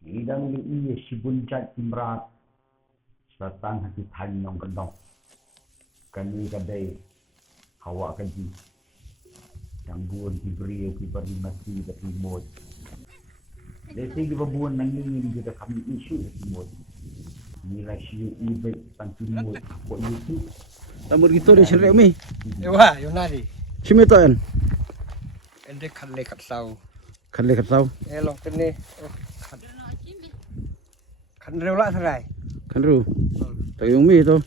Idang iya si buncat imrat Selatan hati tanyong kendong Kani kadai Hawa kaji Yang buon diberi Diberi mati ke timur Desi kita buon nangingin Kita kami isu ke timur Nilai siu ibig Tan timur Kok YouTube Tambur gitu di sini mi. Wah, Yunari. Sini tu kan. Ende kalle kat sau. Kan lekat tahu. Long tene. Kan rela serai. Kan ru. Tayong mi tu.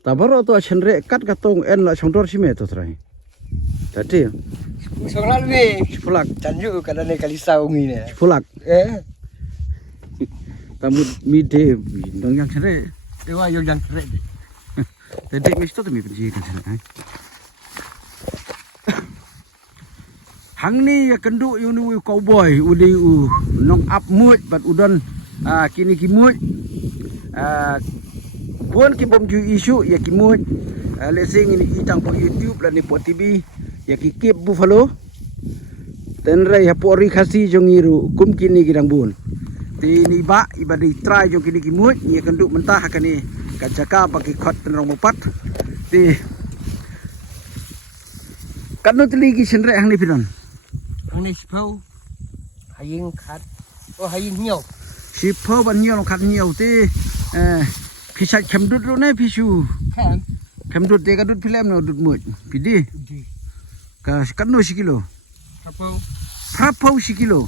Tabaro tu acan rek kat katong en la chongdor sini tu serai. Tadi. Soral we. Fulak. Canju kadane kali sau ngi ne. Fulak. Tamu mi de dong yang serai. Dewa yo jan serai. Tadi mi tu mi pergi kan serai. Hang ni ya kenduk yu ni cowboy udi nong up muj bat udon kini kimuj pun ki bom ju isu ya kimuj lesing ini itang po YouTube dan ni po TV ya ki keep buffalo tenre ya po ri khasi jongiru kum kini gidang bun ti ni ba ibadi try jong kini kimuj ya kenduk mentah kani kacaka pakai khot tenrong mopat ti kanu teligi senre hang ni pinon Ini sepau. Haying kat. Oh haying nhiều. si phơ ban nhiều khát nhiều thì phi sạch kem đút luôn này phi su Kan. kem đút thì cái đút film nào đút muội phi đi cái nô si kilo Sepau. pháp phâu si kilo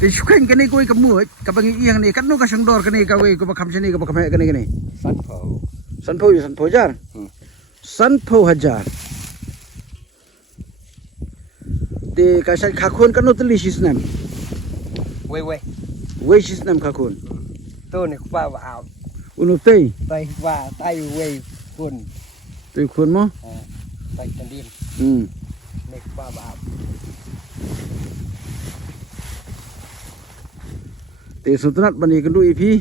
thì su khen cái này coi cái muội cái bằng yên này cái nô cái sang đor cái này cái vậy cái bạc khăm cái bạc khăm cái này Sanpau. san phâu jar san phâu hajar thì cái sạch khắc khuôn cái nô teli si snam We. way si snam khắc khuôn Tu ni kupa wa out. unu tây Tai wa tai we kun. tây khuôn mo Tai tandin. Ni kupa wa out. Te sutunat bani kendu ipi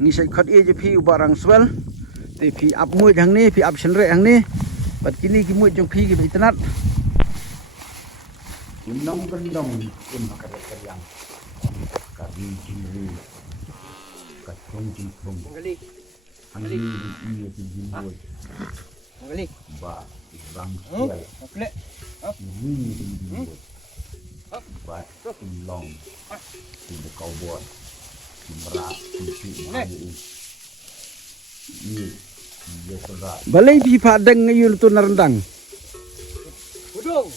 ngi sai khat e je pi barang swel te pi ap muj hang ni pi ap senre hang ni bat kini ki muj jong pi ki bitanat Inong kendong In makarek-karyang Kari jingri Katrong jingkrong Ngali. Angin iya jingboy Ngali. Ba Ibang siya Aple. Ini jingboy Ba Long Ini cowboy Merak Ini Iya serat balai pi padang ngayul tu narendang Gudung.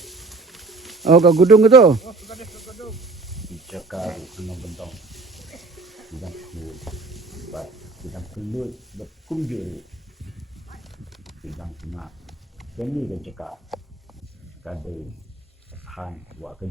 oh ka gudung itu Oh, gudung. Dicakar Kena bentong Sidang kulit Bat Sidang kulit Berkunjul Sidang kena Kini kan cakap Kadai Han Buat